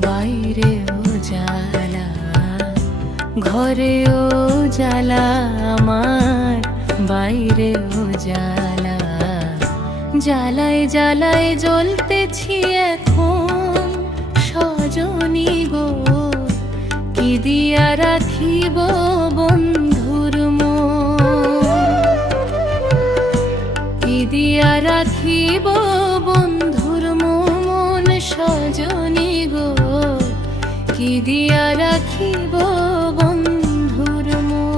বাইরেও জ্বালা, ঘরেও জ্বালা আমার, বাইরেও জ্বালা। জ্বালায় জ্বালায় জ্বলতেছি এখন সজনী গো, কি দিয়া রাখিব বন্ধুর মন, কি দিয়া রাখিব বন্ধুর মন সজনী গো, কি দিয়া রাখিব বন্ধুর মন।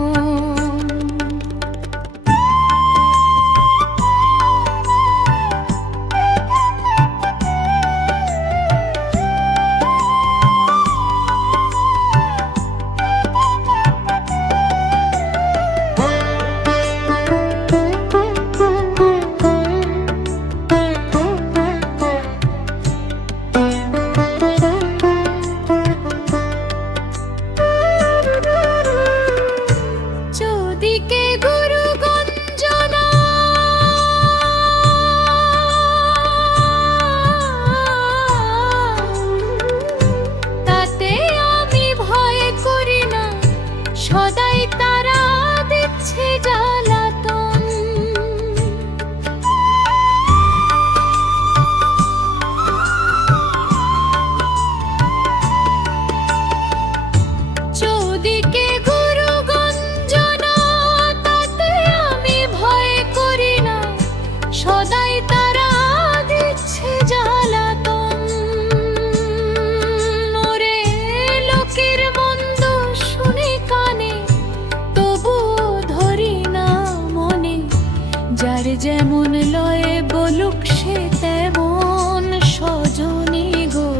যার যেমন লয়ে বলুক সে তেমন সজনী গো,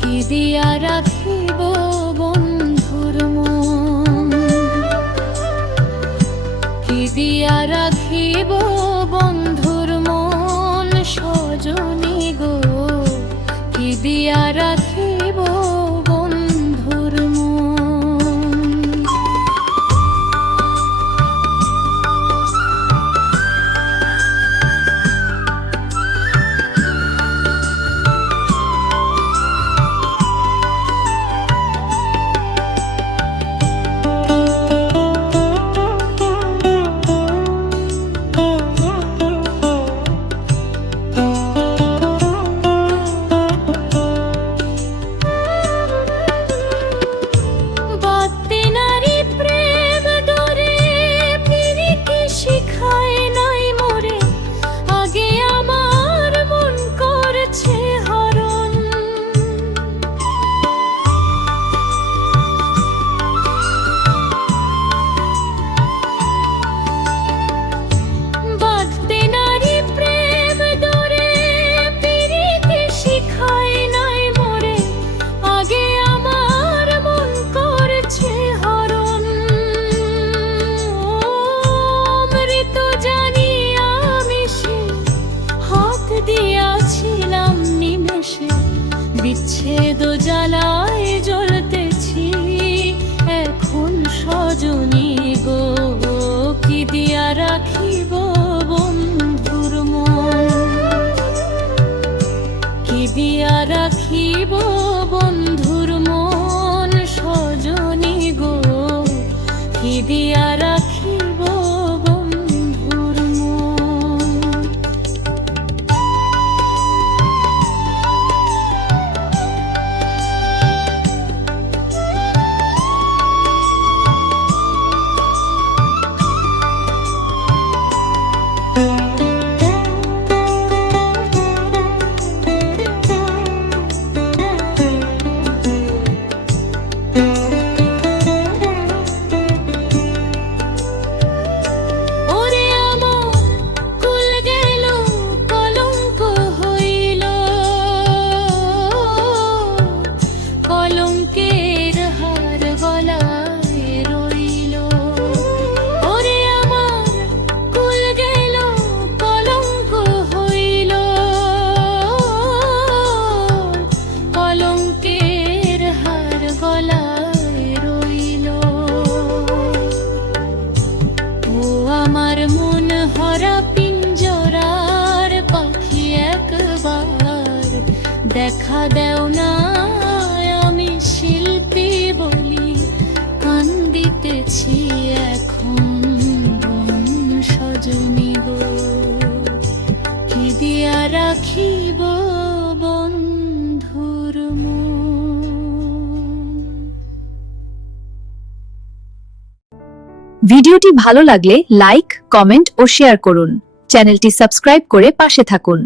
কি দিয়া রাখিব বন্ধুর মন, কি দিয়া রাখিব বন্ধুর মন সজনী গো, কি দিয়া রাখিব বন্ধুর মন। বিচ্ছেদ জ্বালায় জ্বলতেছি এখন সজনী গো, কি দিয়া রাখিব বন্ধুর মন, কি দিয়া রাখিব বন্ধুর মন সজনী গো, কি দিয়া রাখিব বন্ধুর মন। দেখা দেও না। আছি এখন বন সজনী গো, কি দিয়া রাখিব বন্ধুর মন। ভিডিওটি ভালো লাগলে লাইক, কমেন্ট ও শেয়ার করুন। চ্যানেলটি সাবস্ক্রাইব করে পাশে থাকুন।